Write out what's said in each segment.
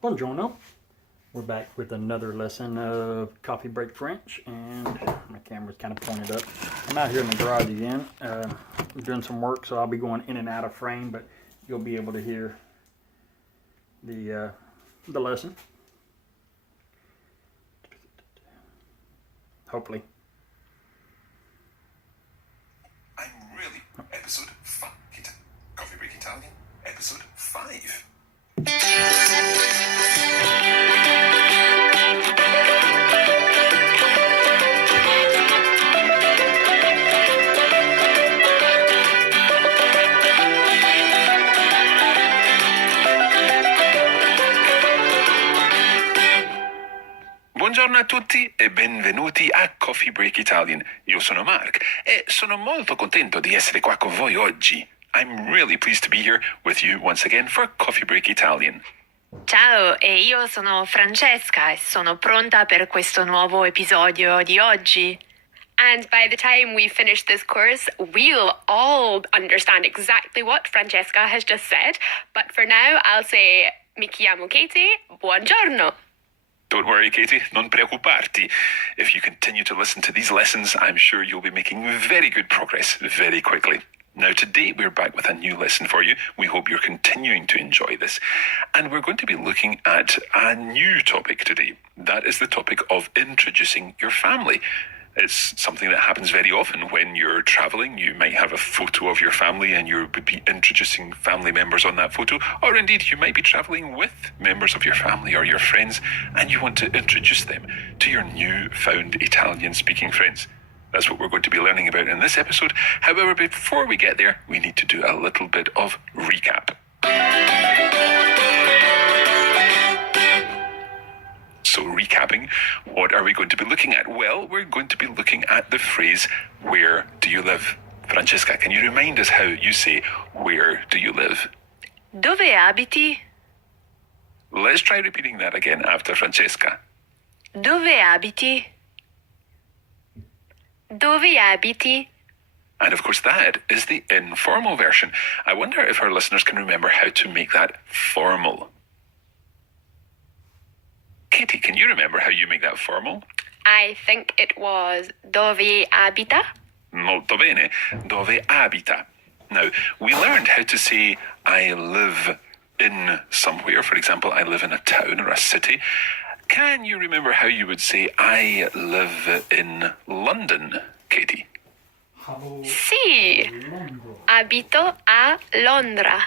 Buongiorno. We're back with another lesson of Coffee Break French, and my camera's kind of pointed up. I'm out here in the garage again. I'm doing some work, so I'll be going in and out of frame, but you'll be able to hear the lesson. Hopefully. I'm really episode 5. Coffee Break Italian, episode 5. Buongiorno a tutti e benvenuti a Coffee Break Italian. Io sono Mark e sono molto contento di essere qua con voi oggi. I'm really pleased to be here with you once again for Coffee Break Italian. Ciao, e io sono Francesca e sono pronta per questo nuovo episodio di oggi. And by the time we finish this course, we'll all understand exactly what Francesca has just said. But for now, I'll say, mi chiamo Katie, buongiorno. Don't worry, Katie, non preoccuparti. If you continue to listen to these lessons, I'm sure you'll be making very good progress very quickly. Now, today we're back with a new lesson for you. We hope you're continuing to enjoy this. And we're going to be looking at a new topic today. That is the topic of introducing your family. It's something that happens very often when you're traveling. You might have a photo of your family and you would be introducing family members on that photo. Or indeed, you might be traveling with members of your family or your friends and you want to introduce them to your newfound Italian-speaking friends. That's what we're going to be learning about in this episode. However, before we get there, we need to do a little bit of recap. So recapping, what are we going to be looking at? Well, we're going to be looking at the phrase, where do you live? Francesca, can you remind us how you say, where do you live? Dove abiti? Let's try repeating that again after Francesca. Dove abiti? Dove abiti? And of course, that is the informal version. I wonder if our listeners can remember how to make that formal. Katie, can you remember how you make that formal? I think it was dove abita. Molto bene. Dove abita. Now, we learned how to say I live in somewhere. For example, I live in a town or a city. Can you remember how you would say I live in London, Katie? Sì, abito a Londra.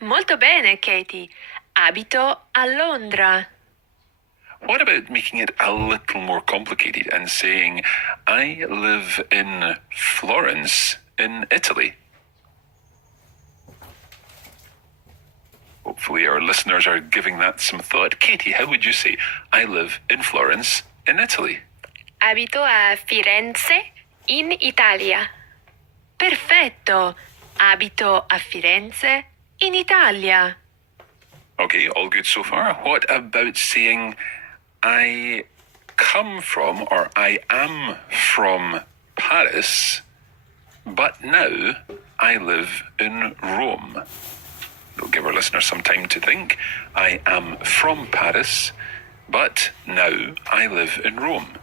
Molto bene, Katie. Abito a Londra. What about making it a little more complicated and saying, I live in Florence, in Italy? Hopefully our listeners are giving that some thought. Katie, how would you say, I live in Florence, in Italy? Abito a Firenze, in Italia. Perfetto. Abito a Firenze, in Italia. Okay, all good so far. What about saying, I come from or I am from Paris, but now I live in Rome? We'll give our listeners some time to think. I am from Paris, but now I live in Rome.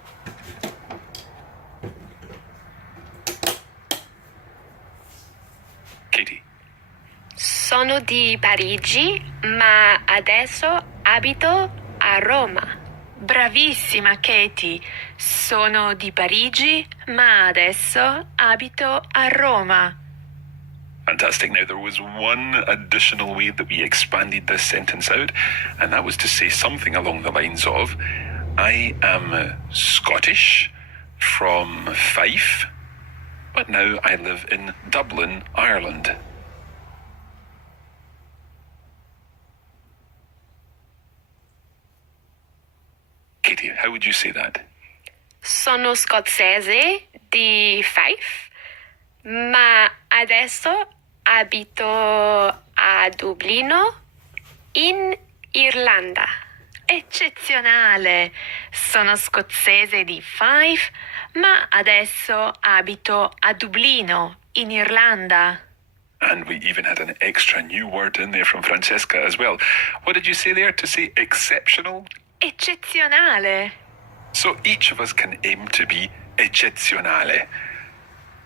Katie. Sono di Parigi, ma adesso abito a Roma. Bravissima, Katie. Sono di Parigi, ma adesso abito a Roma. Fantastic. Now, there was one additional way that we expanded this sentence out, and that was to say something along the lines of, I am Scottish from Fife, but now I live in Dublin, Ireland. Katie, how would you say that? Sono scozzese di Fife, ma adesso abito a Dublino, in Irlanda. Eccezionale! Sono scozzese di Fife, ma adesso abito a Dublino, in Irlanda. And we even had an extra new word in there from Francesca as well. What did you say there to say exceptional? Eccezionale. So each of us can aim to be eccezionale.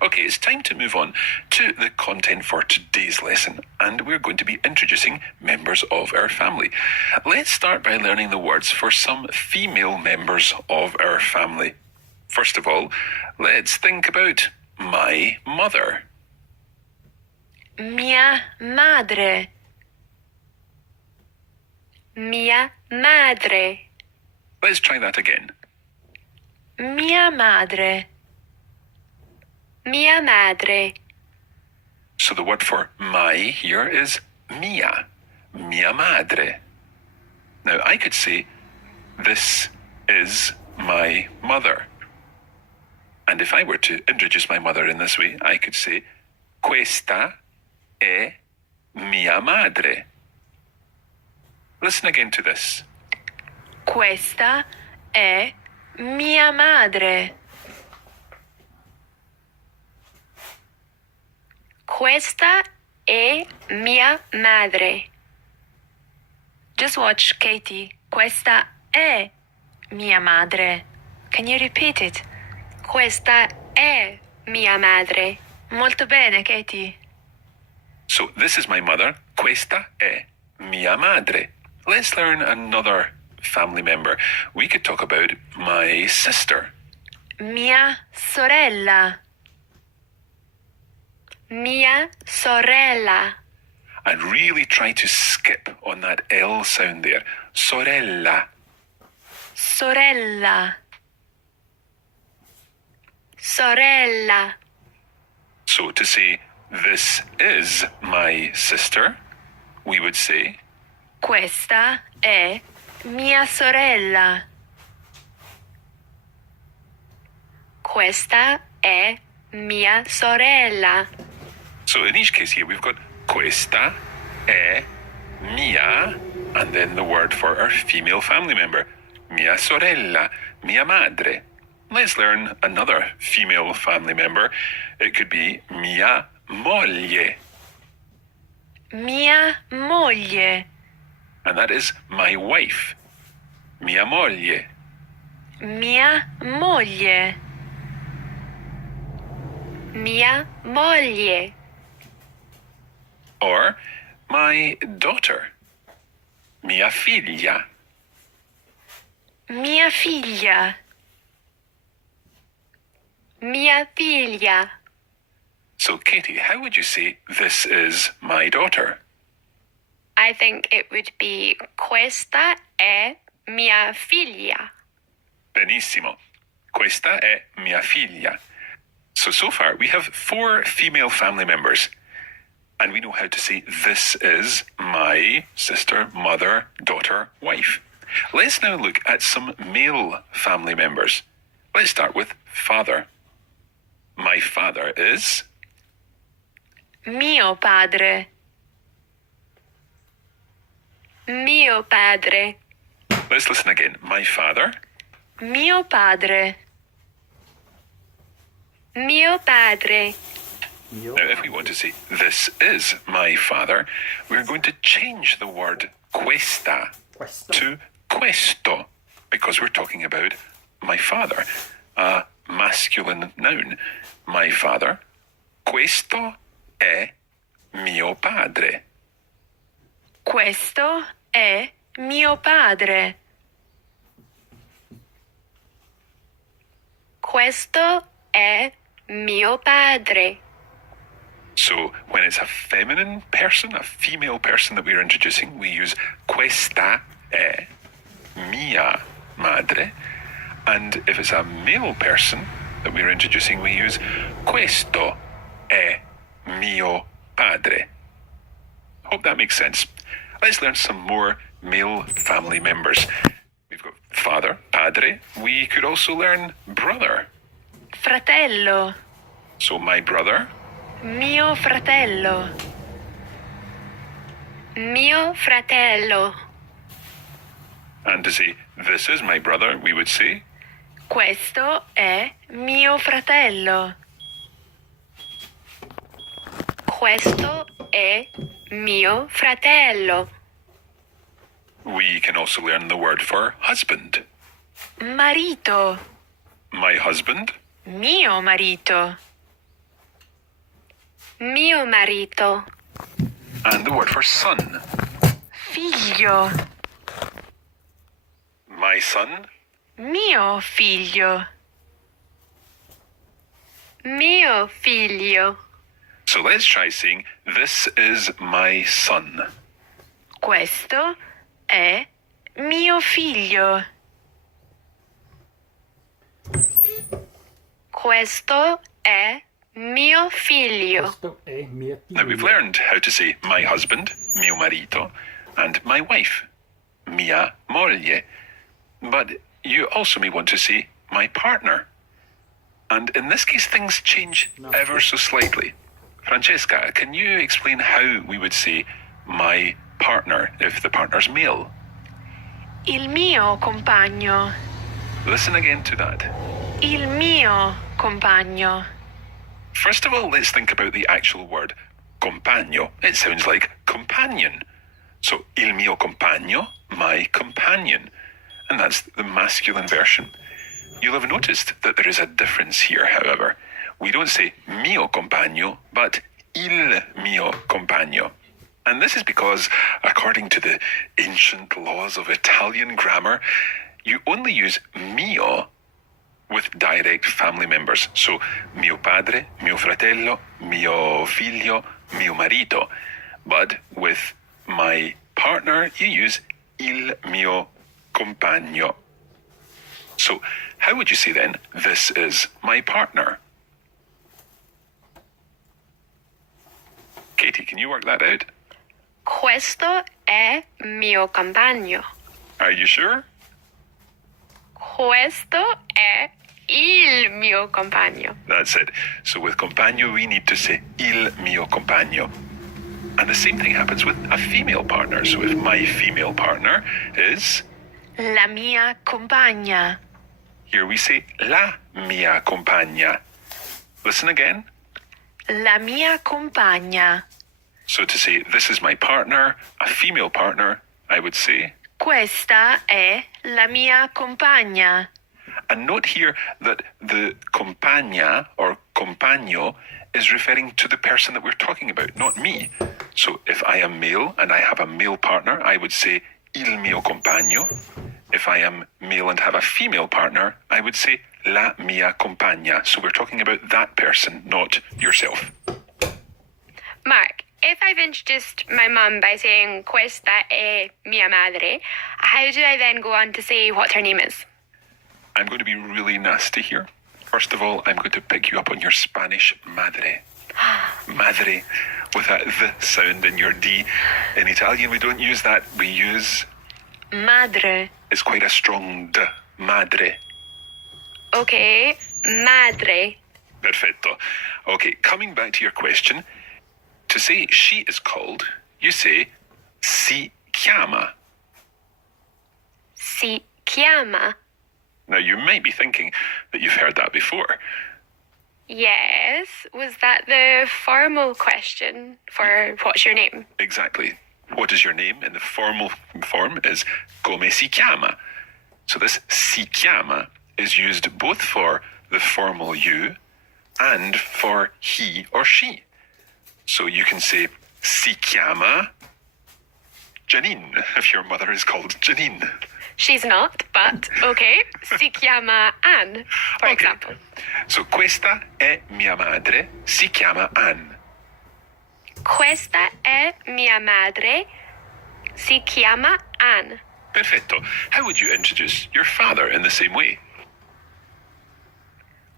Okay, it's time to move on to the content for today's lesson, and we're going to be introducing members of our family. Let's start by learning the words for some female members of our family. First of all, let's think about my mother. Mia madre. Mia madre. Let's try that again. Mia madre. Mia madre. So the word for my here is mia. Mia madre. Now I could say, this is my mother. And if I were to introduce my mother in this way, I could say, questa è mia madre. Listen again to this. Questa è mia madre. Questa è mia madre. Just watch, Katie. Questa è mia madre. Can you repeat it? Questa è mia madre. Molto bene, Katie. So this is my mother. Questa è mia madre. Let's learn another family member. We could talk about my sister. Mia sorella. Mia sorella. And really try to skip on that L sound there. Sorella. Sorella. Sorella. So to say, this is my sister, we would say, Questa è mia sorella. Questa è mia sorella. so in each case here we've got questa è mia, and then the word for our female family member, mia sorella, mia madre. Let's learn another female family member. It could be mia moglie, Mia moglie. and that is my wife. Mia moglie. Mia moglie. Mia moglie. Or my daughter. Mia figlia. Mia figlia. Mia figlia. So Katie, how would you say this is my daughter? I think it would be questa è mia figlia. Benissimo. Questa è mia figlia. So far we have 4 female family members. And we know how to say this is my sister, mother, daughter, wife. Let's now look at some male family members. Let's start with father. My father is... Mio padre. Mio padre. Let's listen again. My father. Mio padre. Mio padre. Now, if we want to say this is my father, we're going to change the word questa to questo, because we're talking about my father, a masculine noun. My father. Questo è mio padre. Questo è mio padre. Questo è mio padre. So when it's a feminine person, a female person that we're introducing, we use questa è mia madre. And if it's a male person that we're introducing, we use questo è mio padre. Hope that makes sense. Let's learn some more male family members. We've got father, padre. We could also learn brother. Fratello. So my brother. Mio fratello. Mio fratello. And to say, this is my brother, we would say, Questo è mio fratello. Questo è mio fratello. We can also learn the word for husband. Marito. My husband. Mio marito. Mio marito. And the word for son. Figlio. My son. Mio figlio. Mio figlio. So let's try saying, this is my son. Questo è mio figlio. Questo è mio figlio. Questo è mio figlio. Now we've learned how to say my husband, mio marito, and my wife, mia moglie. But you also may want to say my partner. And in this case, things change ever so slightly. Francesca, can you explain how we would say my partner if the partner's male? Il mio compagno. Listen again to that. Il mio compagno. First of all, let's think about the actual word compagno. It sounds like companion. So, il mio compagno, my companion. And that's the masculine version. You'll have noticed that there is a difference here, however. We don't say mio compagno, but il mio compagno. And this is because, according to the ancient laws of Italian grammar, you only use mio with direct family members. So, mio padre, mio fratello, mio figlio, mio marito. But with my partner, you use il mio compagno. So, how would you say then, this is my partner? Katie, can you work that out? Questo è mio compagno. Are you sure? Questo è il mio compagno. That's it. So with compagno, we need to say il mio compagno. And the same thing happens with a female partner. So if my female partner is, La mia compagna. here we say la mia compagna. Listen again. La mia compagna. So to say this is my partner, a female partner, I would say. Questa è la mia compagna. And note here that the compagna or compagno is referring to the person that we're talking about, not me. So if I am male and I have a male partner, I would say il mio compagno. If I am male and have a female partner, I would say la mia compagna. So we're talking about that person, not yourself. Mark, if I've introduced my mum by saying questa è mia madre, how do I then go on to say what her name is? I'm going to be really nasty here. First of all, I'm going to pick you up on your Spanish madre. Madre, with that the sound in your D. In Italian, we don't use that. We use, Madre. it's quite a strong D. Madre. Okay, madre. Perfetto. Okay, coming back to your question. To say she is called, you say si chiama. Si chiama. Now, you might be thinking that you've heard that before. Yes, was that the formal question for what's your name? Exactly. What is your name in the formal form is come si chiama. So this si chiama is used both for the formal you and for he or she. So you can say si chiama Janine if your mother is called Janine. She's not, but okay. Si chiama Anne, for example. So questa è mia madre, si chiama Anne. Questa è mia madre, si chiama Anne. Perfetto. How would you introduce your father in the same way?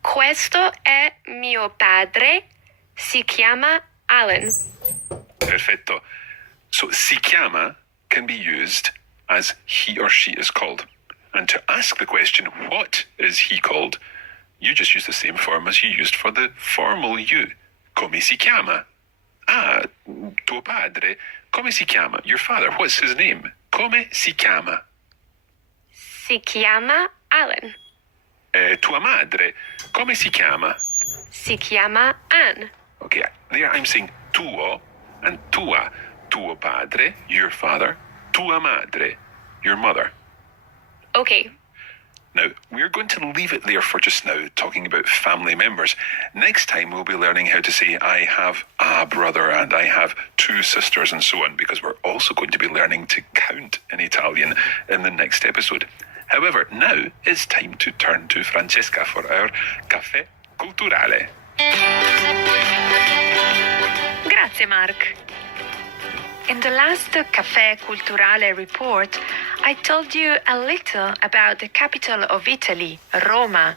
Questo è mio padre, si chiama Alan. Perfetto. So si chiama can be used as he or she is called. And to ask the question, what is he called? You just use the same form as you used for the formal you. Come si chiama? Ah, tuo padre. Come si chiama? Your father. What's his name? Come si chiama? Si chiama Alan. Tua madre. Come si chiama? Si chiama Anne. Okay, there I'm saying tuo And tua, tuo padre, your father. Tua madre, your mother. Okay. Now, we're going to leave it there for just now, talking about family members. Next time, we'll be learning how to say, I have a brother and I have two sisters and so on, because we're also going to be learning to count in Italian in the next episode. However, now it's time to turn to Francesca for our Caffè Culturale. Grazie, Mark. In the last Caffè Culturale report, I told you a little about the capital of Italy, Roma.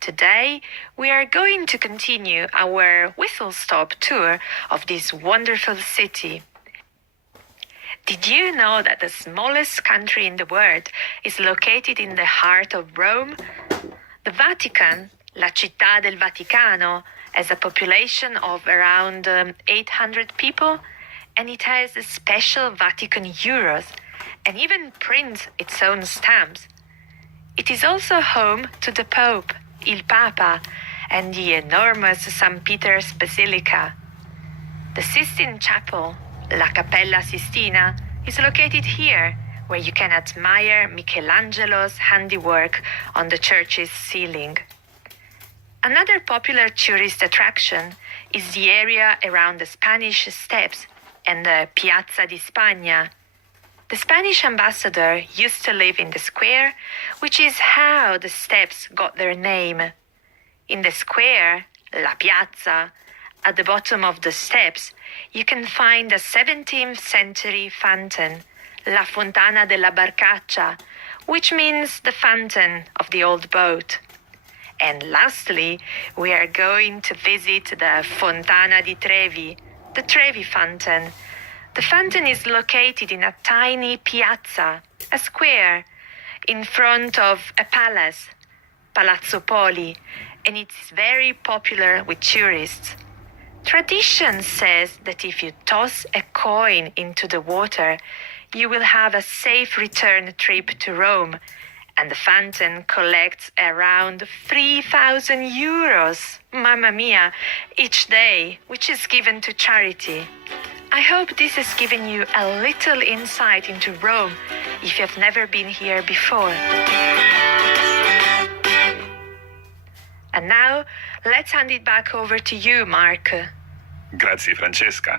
Today, we are going to continue our whistle-stop tour of this wonderful city. Did you know that the smallest country in the world is located in the heart of Rome? The Vatican, La Città del Vaticano, has a population of around 800 people, and it has a special Vatican euros and even prints its own stamps. It is also home to the Pope, Il Papa, and the enormous St. Peter's Basilica. The Sistine Chapel, La Cappella Sistina, is located here, where you can admire Michelangelo's handiwork on the church's ceiling. Another popular tourist attraction is the area around the Spanish Steps and the Piazza di Spagna. The Spanish ambassador used to live in the square, which is how the steps got their name. In the square, La Piazza, at the bottom of the steps, you can find a 17th century fountain, La Fontana della Barcaccia, which means the fountain of the old boat. And lastly, we are going to visit the Fontana di Trevi, the Trevi Fountain. The fountain is located in a tiny piazza, a square, in front of a palace, Palazzo Poli, and it's very popular with tourists. Tradition says that if you toss a coin into the water, you will have a safe return trip to Rome, and the fountain collects around 3,000 euros, mamma mia, each day, which is given to charity. I hope this has given you a little insight into Rome if you have never been here before. And now, let's hand it back over to you, Mark. Grazie, Francesca.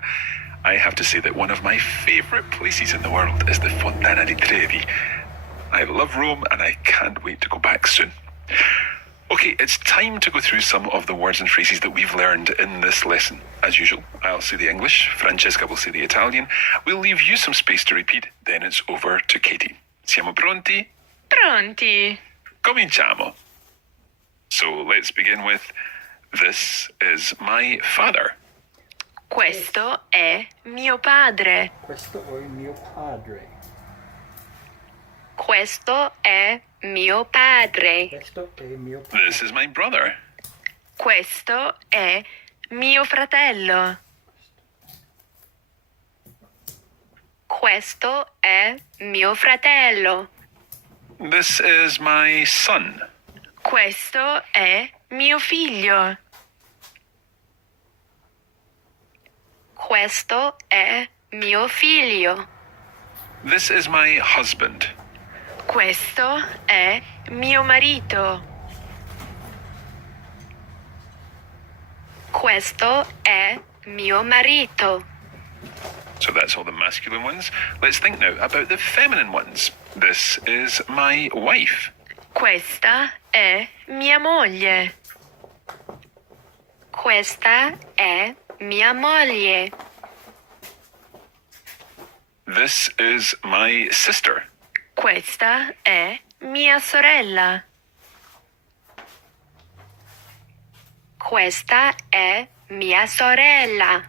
I have to say that one of my favourite places in the world is the Fontana di Trevi. I love Rome and I can't wait to go back soon. Okay, it's time to go through some of the words and phrases that we've learned in this lesson. As usual, I'll say the English, Francesca will say the Italian. We'll leave you some space to repeat, then it's over to Katie. Siamo pronti? Pronti. Cominciamo. So let's begin with, this is my father. Questo è mio padre. Questo è mio padre. Questo è mio padre. Questo è mio padre. This is my brother. Questo è mio fratello. Questo è mio fratello. This is my son. Questo è mio figlio. Questo è mio figlio. This is my husband. Questo è mio marito. Questo è mio marito. So that's all the masculine ones. Let's think now about the feminine ones. This is my wife. Questa è mia moglie. Questa è mia moglie. This is my sister. Questa è mia sorella. Questa è mia sorella.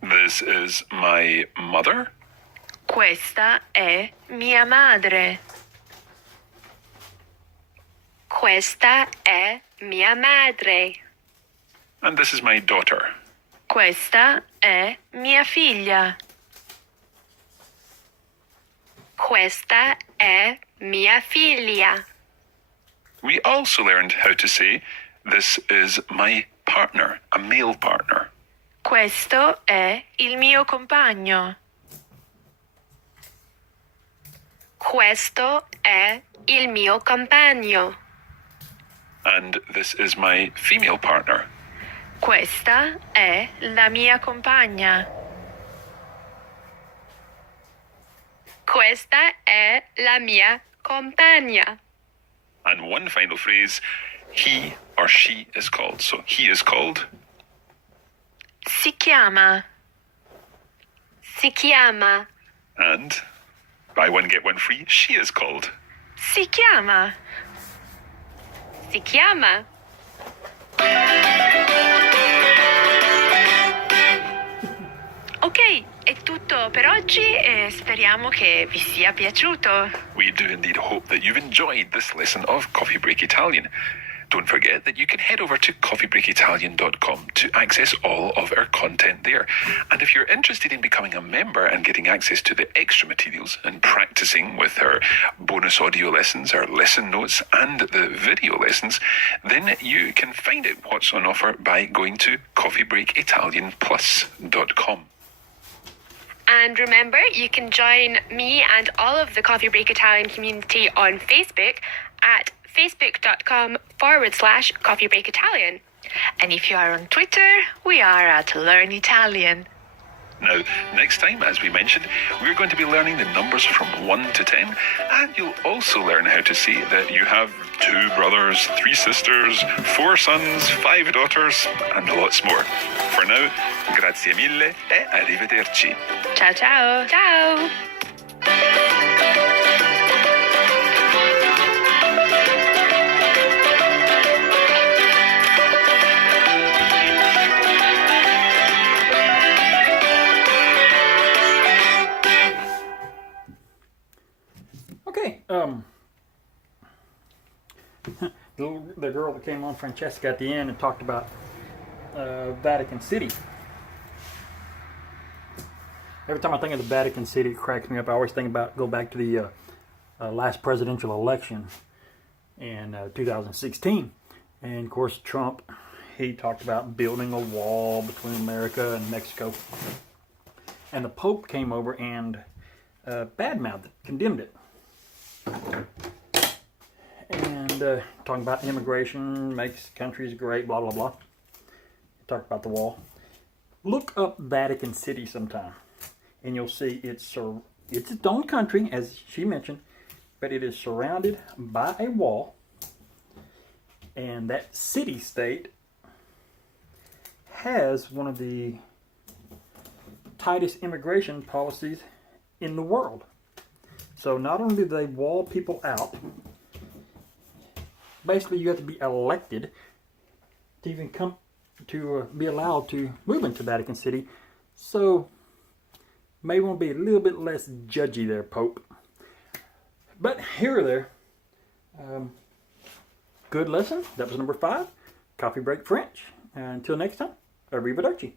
This is my mother. Questa è mia madre. Questa è mia madre. And this is my daughter. Questa è mia figlia. Questa è mia figlia. We also learned how to say, this is my partner, a male partner. Questo è il mio compagno. Questo è il mio compagno. And this is my female partner. Questa è la mia compagna. Questa è la mia compagna. And one final phrase, he or she is called. So he is called, Si chiama. Si chiama. and buy one get one free, she is called. Si chiama. Si chiama. Ok, è tutto per oggi e speriamo che vi sia piaciuto. We do indeed hope that you've enjoyed this lesson of Coffee Break Italian. Don't forget that you can head over to coffeebreakitalian.com to access all of our content there. And if you're interested in becoming a member and getting access to the extra materials and practicing with our bonus audio lessons, our lesson notes, and the video lessons, then you can find out what's on offer by going to coffeebreakitalianplus.com. And remember, you can join me and all of the Coffee Break Italian community on Facebook at facebook.com/Coffee Break Italian. And if you are on Twitter, we are at Learn Italian. Now, next time, as we mentioned, we're going to be learning the numbers from 1 to 10, and you'll also learn how to say that you have 2 brothers, 3 sisters, 4 sons, 5 daughters, and lots more. For now, grazie mille e arrivederci. Ciao ciao! Ciao! Okay, the girl that came on, Francesca, at the end and talked about Vatican City. Every time I think of the Vatican City, it cracks me up. I always go back to the last presidential election in 2016. And of course, Trump, he talked about building a wall between America and Mexico. And the Pope came over and badmouthed it, condemned it. And talking about immigration makes countries great, blah, blah, blah. Talked about the wall. Look up Vatican City sometime, and you'll see it's its own country, as she mentioned, but it is surrounded by a wall, and that city-state has one of the tightest immigration policies in the world. So not only do they wall people out, basically you have to be elected to even come to be allowed to move into Vatican City. So may want to be a little bit less judgy there, Pope. But here or there, good lesson. That was number 5, Coffee Break French. Until next time, arrivederci.